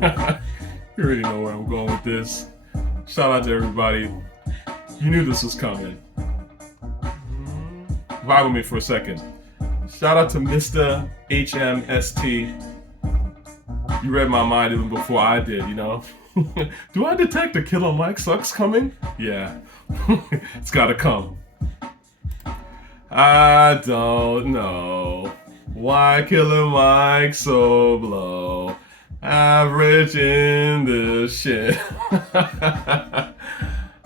You already know where I'm going with this. Shout out to everybody. You knew this was coming. Vibe with me for a second. Shout out to Mr. HMST. You read my mind even before I did, you know? Do I detect a Killer Mike sucks coming? Yeah. It's gotta come. I don't know why Killer Mike so blow. Average in this shit.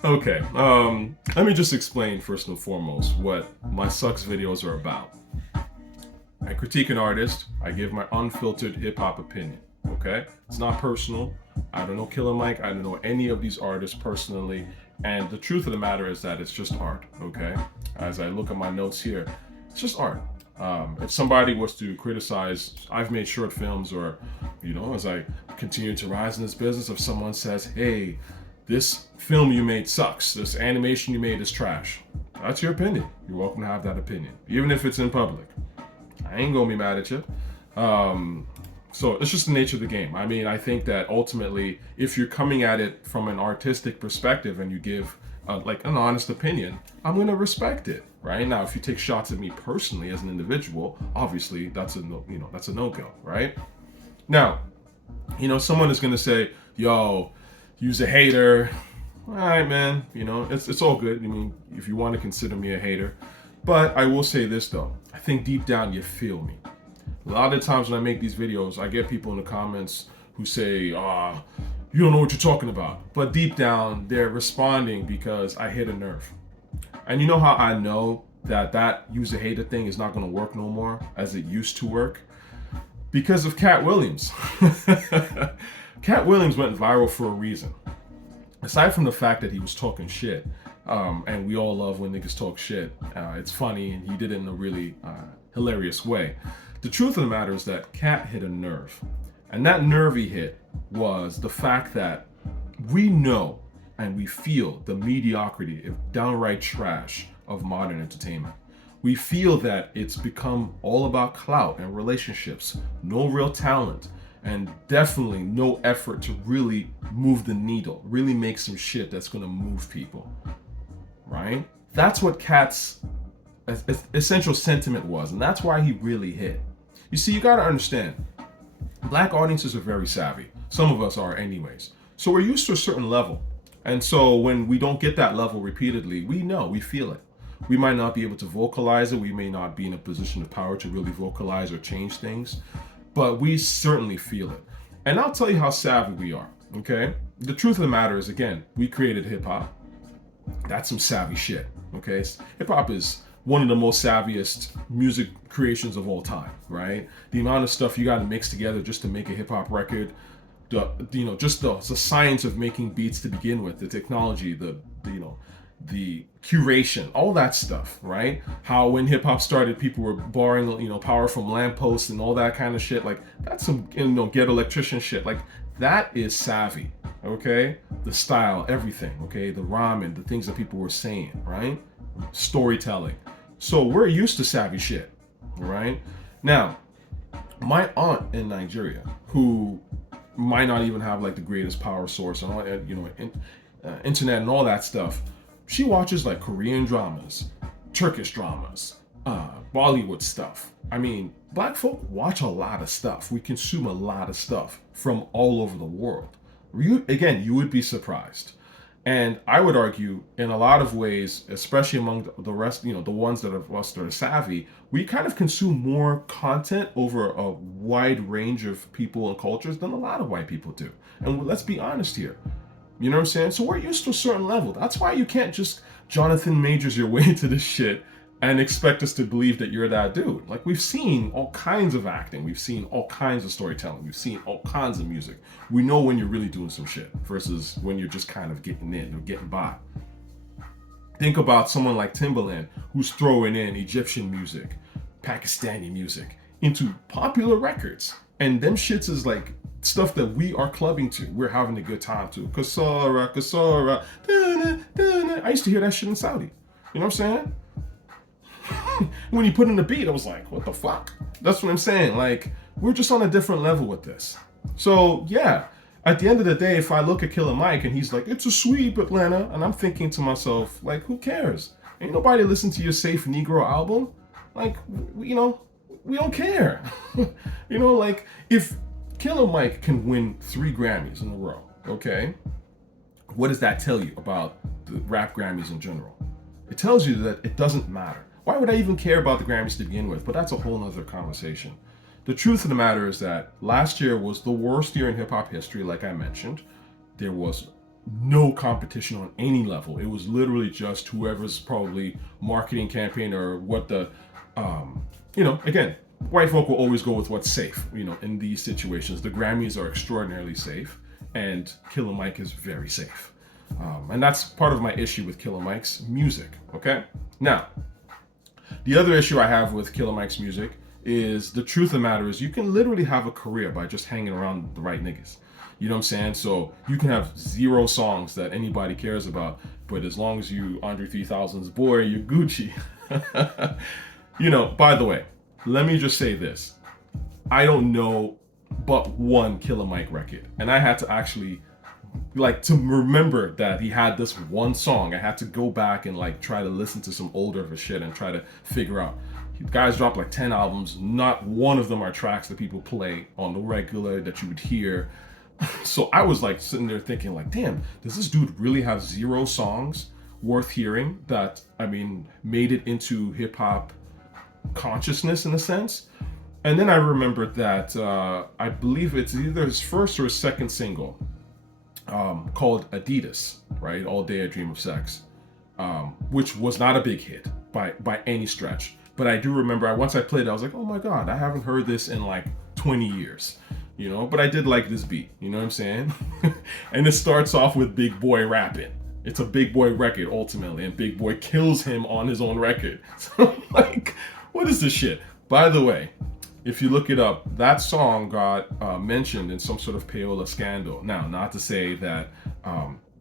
Okay, let me just explain first and foremost what my sucks videos are about. I critique an artist, I give my unfiltered hip-hop opinion, okay? It's not personal. I don't know Killer Mike, I don't know any of these artists personally, and the truth of the matter is that it's just art, okay? As I look at my notes here, it's just art. If somebody was to criticize, I've made short films, or, you know, as I continue to rise in this business, if someone says, hey, this film you made sucks, this animation you made is trash, that's your opinion. You're welcome to have that opinion, even if it's in public. I ain't gonna be mad at you. So it's just the nature of the game. I mean, I think that ultimately, if you're coming at it from an artistic perspective and you give like an honest opinion, I'm gonna respect it. Right now, if you take shots at me personally as an individual, obviously that's a no-go, right? Now, you know, someone is gonna say, "Yo, you's a hater." All right, man. You know, it's all good. I mean, if you want to consider me a hater, but I will say this though. I think deep down you feel me. A lot of times when I make these videos, I get people in the comments who say, you don't know what you're talking about. But deep down, they're responding because I hit a nerve. And you know how I know that user hater thing is not going to work no more as it used to work? Because of Katt Williams. Katt Williams went viral for a reason. Aside from the fact that he was talking shit, and we all love when niggas talk shit, it's funny and he did it in a really hilarious way. The truth of the matter is that Katt hit a nerve. And that nerve he hit was the fact that we know and we feel the mediocrity, if downright trash, of modern entertainment. We feel that it's become all about clout and relationships, no real talent, and definitely no effort to really move the needle, really make some shit that's gonna move people, right? That's what Katt's essential sentiment was, and that's why he really hit. You see, you gotta understand, Black audiences are very savvy. Some of us are anyways. So we're used to a certain level. And so when we don't get that level repeatedly, we know, we feel it. We might not be able to vocalize it. We may not be in a position of power to really vocalize or change things, but we certainly feel it. And I'll tell you how savvy we are, okay? The truth of the matter is, again, we created hip hop. That's some savvy shit, okay? Hip hop is one of the most savviest music creations of all time, right? The amount of stuff you got to mix together just to make a hip hop record, just the science of making beats to begin with, the technology, the curation, all that stuff, right? How when hip hop started, people were borrowing, power from lampposts and all that kind of shit. Like that's some, get electrician shit. Like that is savvy, okay? The style, everything, okay? The rhyming, the things that people were saying, right? Storytelling. So we're used to savvy shit, right? Now, my aunt in Nigeria, who might not even have like the greatest power source and all, internet and all that stuff, she watches like Korean dramas, Turkish dramas, Bollywood stuff. I mean, Black folk watch a lot of stuff. We consume a lot of stuff from all over the world. You would be surprised. And I would argue, in a lot of ways, especially among the rest, the ones that are savvy, we kind of consume more content over a wide range of people and cultures than a lot of white people do. And let's be honest here. You know what I'm saying? So we're used to a certain level. That's why you can't just Jonathan Majors your way into this shit and expect us to believe that you're that dude. Like, we've seen all kinds of acting. We've seen all kinds of storytelling. We've seen all kinds of music. We know when you're really doing some shit versus when you're just kind of getting in or getting by. Think about someone like Timbaland, who's throwing in Egyptian music, Pakistani music into popular records. And them shits is like stuff that we are clubbing to. We're having a good time to. Kasara, Kasara, dun, dun. I used to hear that shit in Saudi. You know what I'm saying? When you put in the beat, I was like, what the fuck? That's what I'm saying. Like, we're just on a different level with this. So, yeah, at the end of the day, if I look at Killer Mike and he's like, it's a sweep, Atlanta, and I'm thinking to myself, like, who cares? Ain't nobody listen to your Safe Negro album. Like, you know, we don't care. You know, like, if Killer Mike can win 3 Grammys in a row, okay, what does that tell you about the rap Grammys in general? It tells you that it doesn't matter. Why would I even care about the Grammys to begin with? But that's a whole nother conversation. The truth of the matter is that last year was the worst year in hip hop history, like I mentioned. There was no competition on any level. It was literally just whoever's probably marketing campaign or what the, again, white folk will always go with what's safe, in these situations. The Grammys are extraordinarily safe, and Killer Mike is very safe. And that's part of my issue with Killer Mike's music, okay? Now, the other issue I have with Killer Mike's music is the truth of the matter is you can literally have a career by just hanging around the right niggas. You know what I'm saying? So you can have 0 songs that anybody cares about, but as long as you Andre 3000's boy, you're Gucci. By the way, let me just say this. I don't know but one Killer Mike record. And I had to actually, to remember that he had this one song, I had to go back and try to listen to some older of his shit and try to figure out. Guys dropped 10 albums. Not one of them are tracks that people play on the regular that you would hear. So I was sitting there thinking damn, does this dude really have 0 songs worth hearing that, made it into hip hop consciousness in a sense? And then I remembered that I believe it's either his first or his second single called A.D.I.D.A.S, right? All Day I Dream of Sex, which was not a big hit by any stretch. But I do remember once I played it, I was like, oh my God, I haven't heard this in 20 years, but I did like this beat, you know what I'm saying? And it starts off with Big Boy rapping. It's a Big Boy record ultimately, and Big Boy kills him on his own record. So what is this shit? By the way, if you look it up, that song got mentioned in some sort of payola scandal. Now, not to say that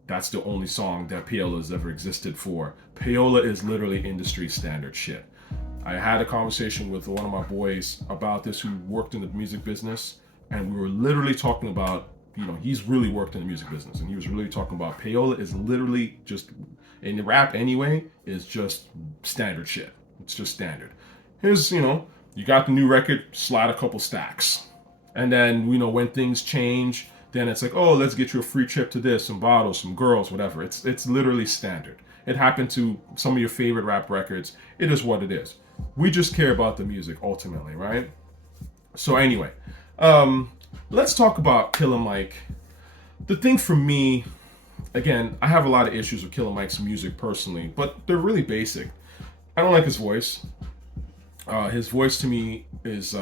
that's the only song that payola has ever existed for. Payola is literally industry standard shit. I had a conversation with one of my boys about this who worked in the music business, and we were literally talking about, he's really worked in the music business, and he was really talking about payola is literally just, in the rap anyway, is just standard shit. It's just standard. Here's, you got the new record, slide a couple stacks. And then, when things change, then it's oh, let's get you a free trip to this, some bottles, some girls, whatever. It's literally standard. It happened to some of your favorite rap records. It is what it is. We just care about the music ultimately, right? So anyway, let's talk about Killer Mike. The thing for me, again, I have a lot of issues with Killer Mike's music personally, but they're really basic. I don't like his voice. His voice to me is,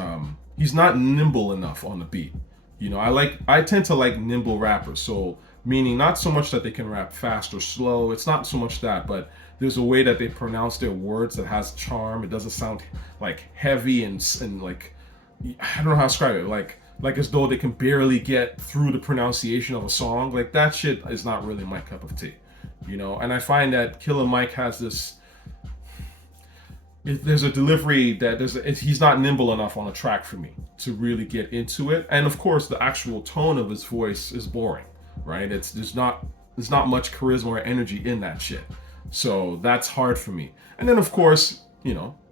he's not nimble enough on the beat. I tend to like nimble rappers. So meaning not so much that they can rap fast or slow. It's not so much that, but there's a way that they pronounce their words that has charm. It doesn't sound heavy and I don't know how to describe it. Like as though they can barely get through the pronunciation of a song. That shit is not really my cup of tea, And I find that Killer Mike has this. There's a delivery that he's not nimble enough on a track for me to really get into it. And of course, the actual tone of his voice is boring, right? There's not much charisma or energy in that shit. So that's hard for me. And then of course,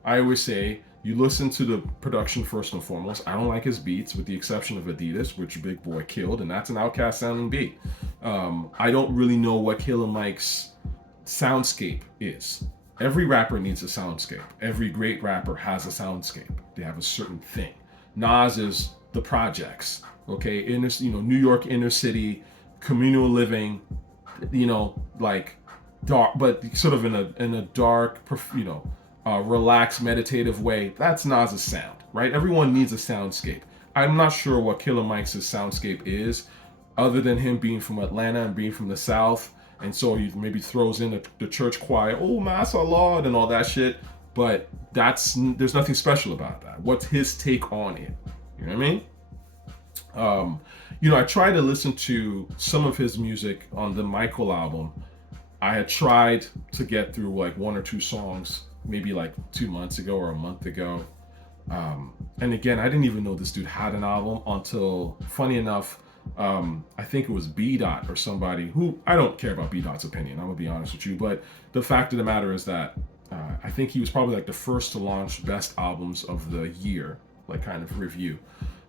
I always say you listen to the production first and foremost. I don't like his beats with the exception of A.D.I.D.A.S, which Big Boy killed, and that's an Outkast sounding beat. I don't really know what Killer Mike's soundscape is. Every rapper needs a soundscape. Every great rapper has a soundscape. They have a certain thing. Nas is the projects, okay? New York inner city, communal living, dark, but sort of in a dark, relaxed, meditative way. That's Nas's sound, right? Everyone needs a soundscape. I'm not sure what Killer Mike's soundscape is, other than him being from Atlanta and being from the South. And so he maybe throws in the church choir, oh, Master Lord, and all that shit. But there's nothing special about that. What's his take on it? You know what I mean? I tried to listen to some of his music on the Michael album. I had tried to get through 1 or 2 songs, maybe 2 months ago or a month ago. And again, I didn't even know this dude had an album until, funny enough, I think it was B.Dot or somebody who, I don't care about B.Dot's opinion, I'm gonna be honest with you, but the fact of the matter is that I think he was probably like the first to launch best albums of the year, like kind of review,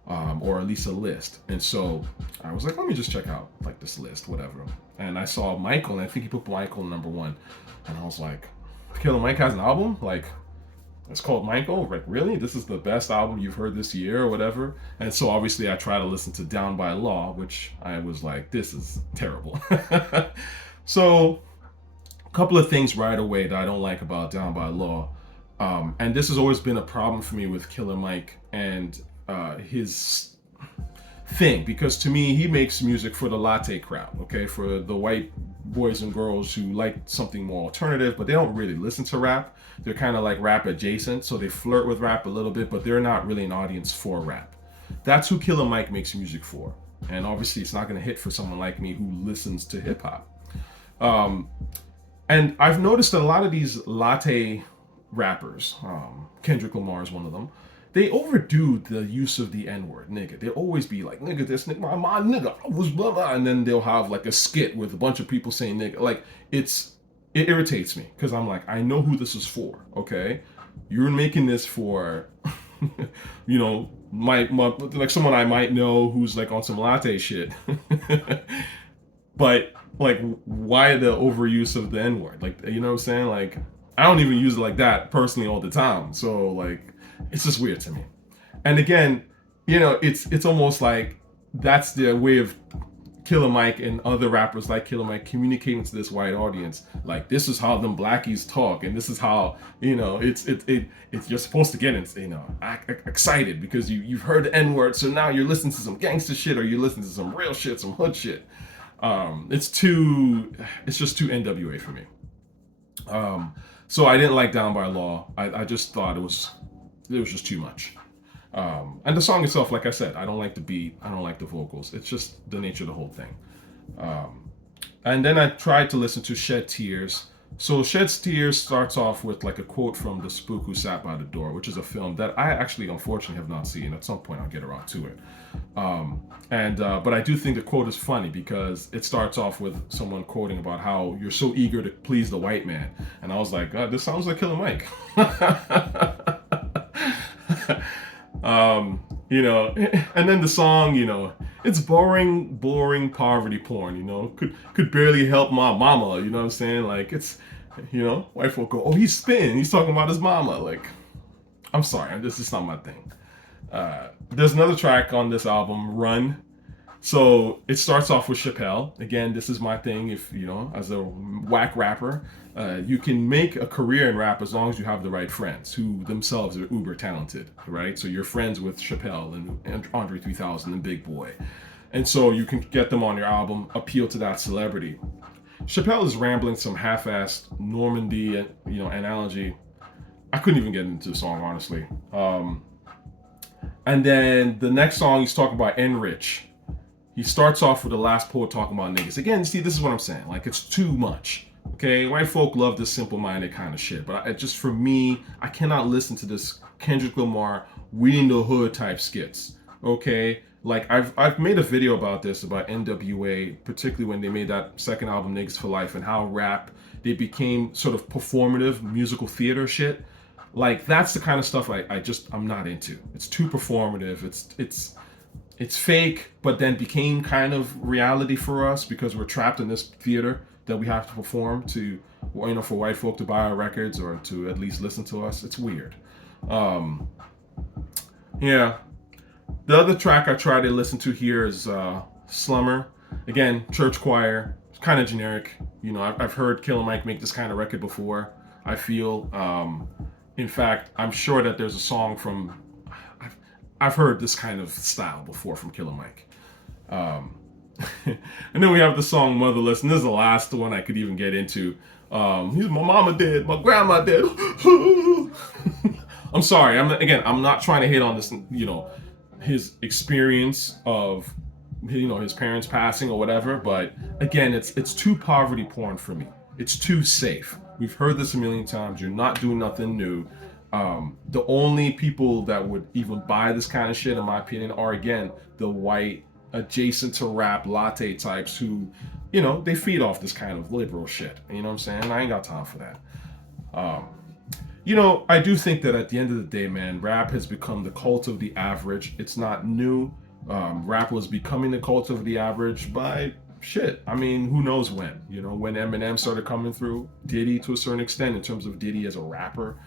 or at least a list. And so I was like, let me just check out like this list, whatever. And I saw Michael, and I think he put Michael number one, and I was like, Killer Mike has an album? Like, it's called Michael? Like, really? This is the best album you've heard this year or whatever? And so obviously I try to listen to Down by Law, which I was like, this is terrible. So a couple of things right away that I don't like about Down by Law. And this has always been a problem for me with Killer Mike and his thing, because to me, he makes music for the latte crowd, okay? For the white boys and girls who like something more alternative, but they don't really listen to rap. They're kind of like rap adjacent, so they flirt with rap a little bit, but they're not really an audience for rap. That's who Killer Mike makes music for. And obviously it's not going to hit for someone like me who listens to hip hop. And I've noticed that a lot of these latte rappers, Kendrick Lamar is one of them, they overdo the use of the N-word, nigga. They always be like, nigga, this nigga, my nigga, I was blah, blah, and then they'll have like a skit with a bunch of people saying nigga. Like, it irritates me, because I'm like, I know who this is for, okay? You're making this for, you know, my like someone I might know who's like on some latte shit. But like, why the overuse of the N-word? Like, you know what I'm saying? Like, I don't even use it like that personally all the time. So like, it's just weird to me. And again, you know, it's almost like that's their way of Killer Mike and other rappers like Killer Mike communicating to this white audience. Like, this is how them blackies talk, and this is how, you know, it's you're supposed to get, you know, excited because you've heard the N-word, so now you're listening to some gangster shit, or you're listening to some real shit, some hood shit. It's just too NWA for me. So I didn't like Down by Law. I just thought it was just too much. And the song itself, like I said, I don't like the beat, I don't like the vocals. It's just the nature of the whole thing. And then I tried to listen to Shed Tears. So Shed Tears starts off with like a quote from The Spook Who Sat by the Door, which is a film that I actually unfortunately have not seen. At some point I'll get around to it. But I do think the quote is funny because it starts off with someone quoting about how you're so eager to please the white man. And I was like, God, this sounds like Killer Mike. You know, and then the song, you know, it's boring poverty porn, you know, could barely help my mama, you know what I'm saying? Like, it's, you know, white folk go, oh, he's spinning, he's talking about his mama. Like, I'm sorry, this is not my thing. There's another track on this album, Run. So it starts off with Chappelle. Again, this is my thing. If, you know, as a whack rapper, you can make a career in rap as long as you have the right friends who themselves are uber talented, right? So you're friends with Chappelle and Andre 3000 and Big Boy. And so you can get them on your album, appeal to that celebrity. Chappelle is rambling some half-assed Normandy, you know, analogy. I couldn't even get into the song, honestly. And then the next song, he's talking about Enrich. He starts off with the last poet talking about niggas. Again, see, this is what I'm saying. Like, it's too much. Okay, white folk love this simple-minded kind of shit, but just for me, I cannot listen to this Kendrick Lamar "We in the Hood" type skits. Okay, like I've made a video about this, about NWA, particularly when they made that second album Niggas for Life, and how rap, they became sort of performative musical theater shit. Like, that's the kind of stuff I'm not into. It's too performative. It's fake, but then became kind of reality for us because we're trapped in this theater that we have to perform to, you know, for white folk to buy our records or to at least listen to us. It's weird. Yeah. The other track I try to listen to here is Slummer. Again, church choir. It's kind of generic. You know, I've heard Killer Mike make this kind of record before, I feel. In fact, I'm sure that there's a song from... I've heard this kind of style before from Killer Mike. And then we have the song Motherless, and this is the last one I could even get into. My mama dead, my grandma dead. I'm sorry, I'm not trying to hate on this, you know, his experience of, you know, his parents passing or whatever, but again, it's too poverty porn for me. It's too safe. We've heard this a million times. You're not doing nothing new. The only people that would even buy this kind of shit, in my opinion, are, again, the white adjacent to rap latte types who, they feed off this kind of liberal shit. You know what I'm saying? I ain't got time for that. I do think that at the end of the day, man, rap has become the cult of the average. It's not new. Rap was becoming the cult of the average by shit. I mean, who knows when? When Eminem started coming through, Diddy to a certain extent in terms of Diddy as a rapper.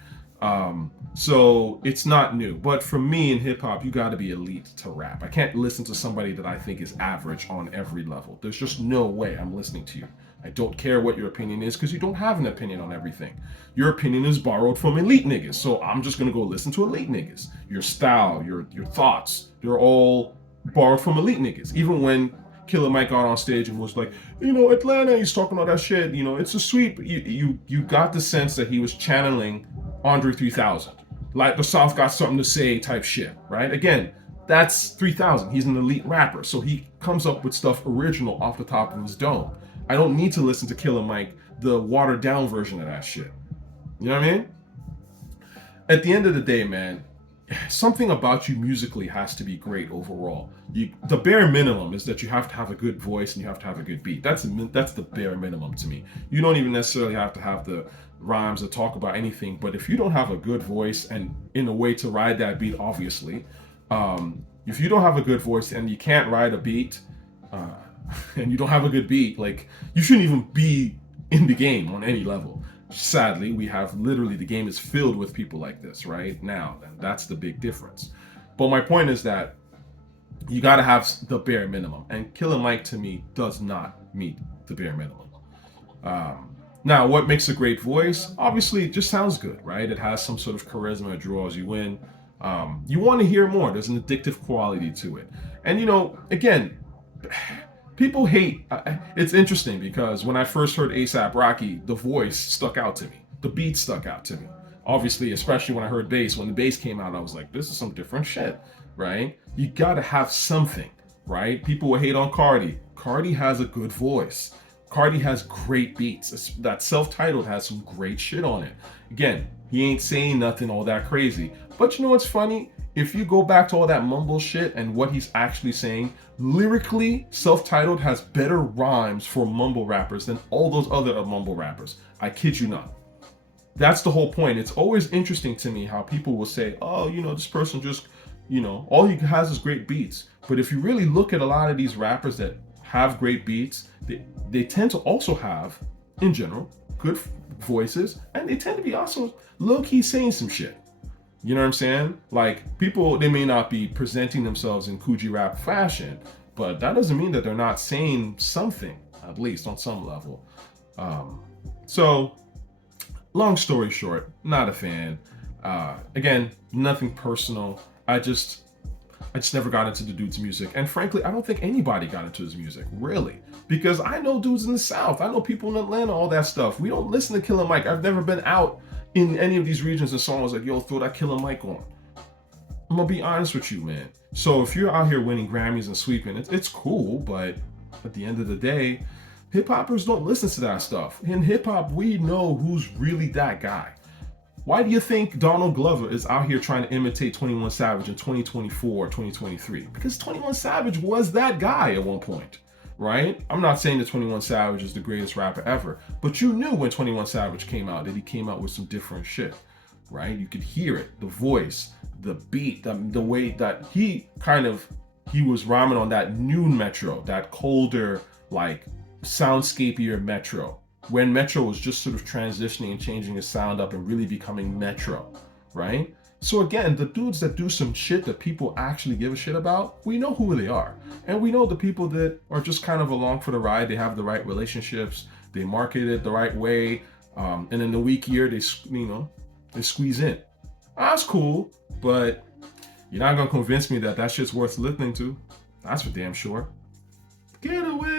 So it's not new. But for me in hip hop, you got to be elite to rap. I can't listen to somebody that I think is average on every level. There's just no way I'm listening to you. I don't care what your opinion is because you don't have an opinion on everything. Your opinion is borrowed from elite niggas. So I'm just going to go listen to elite niggas. Your style, your thoughts, they're all borrowed from elite niggas. Even when Killer Mike got on stage and was like, Atlanta, he's talking all that shit. It's a sweep. You got the sense that he was channeling Andre 3000. Like the South got something to say type shit, right? Again, that's 3000. He's an elite rapper. So he comes up with stuff original off the top of his dome. I don't need to listen to Killer Mike, the watered down version of that shit. You know what I mean? At the end of the day, man, something about you musically has to be great overall. The bare minimum is that you have to have a good voice and you have to have a good beat. That's the bare minimum to me. You don't even necessarily have to have the rhymes or talk about anything, but if you don't have a good voice and in a way to ride that beat, obviously, if you don't have a good voice and you can't ride a beat, and you don't have a good beat, like, you shouldn't even be in the game on any level. Sadly, we have literally, the game is filled with people like this right now, and that's the big difference. But my point is that you got to have the bare minimum, and Killer Mike to me does not meet the bare minimum. Now, what makes a great voice? Obviously, it just sounds good, right? It has some sort of charisma, it draws you in. You want to hear more. There's an addictive quality to it. And again, people hate. It's interesting because when I first heard A$AP Rocky, the voice stuck out to me. The beat stuck out to me. Obviously, especially when I heard bass. When the bass came out, I was like, this is some different shit, right? You gotta have something, right? People will hate on Carti. Carti has a good voice. Carti has great beats. That self-titled has some great shit on it. Again, he ain't saying nothing all that crazy. But you know what's funny? If you go back to all that mumble shit and what he's actually saying, lyrically, self-titled has better rhymes for mumble rappers than all those other mumble rappers. I kid you not. That's the whole point. It's always interesting to me how people will say, oh, this person just, all he has is great beats. But if you really look at a lot of these rappers that have great beats, they tend to also have, in general, good voices, and they tend to be also low-key saying some shit. You know what I'm saying? Like, people, they may not be presenting themselves in Coogee rap fashion, but that doesn't mean that they're not saying something, at least on some level. So, long story short, not a fan. Again, nothing personal. I just never got into the dude's music. And frankly, I don't think anybody got into his music, really. Because I know dudes in the South. I know people in Atlanta, all that stuff. We don't listen to Killer Mike. I've never been out in any of these regions and someone was like, yo, throw that Killer Mike on. I'm gonna be honest with you, man. So if you're out here winning Grammys and sweeping, it's cool, but at the end of the day, hip hoppers don't listen to that stuff. In hip hop, we know who's really that guy. Why do you think Donald Glover is out here trying to imitate 21 Savage in 2024 or 2023? Because 21 Savage was that guy at one point, right? I'm not saying that 21 Savage is the greatest rapper ever, but you knew when 21 Savage came out that he came out with some different shit, right? You could hear it, the voice, the beat, the way that he was rhyming on that noon Metro, that colder, like, soundscapier Metro, when Metro was just sort of transitioning and changing his sound up and really becoming Metro, right? So again, the dudes that do some shit that people actually give a shit about, we know who they are. And we know the people that are just kind of along for the ride. They have the right relationships, they market it the right way, and in the weak year, they squeeze in. That's cool, but you're not gonna convince me that shit's worth listening to. That's for damn sure. Get away.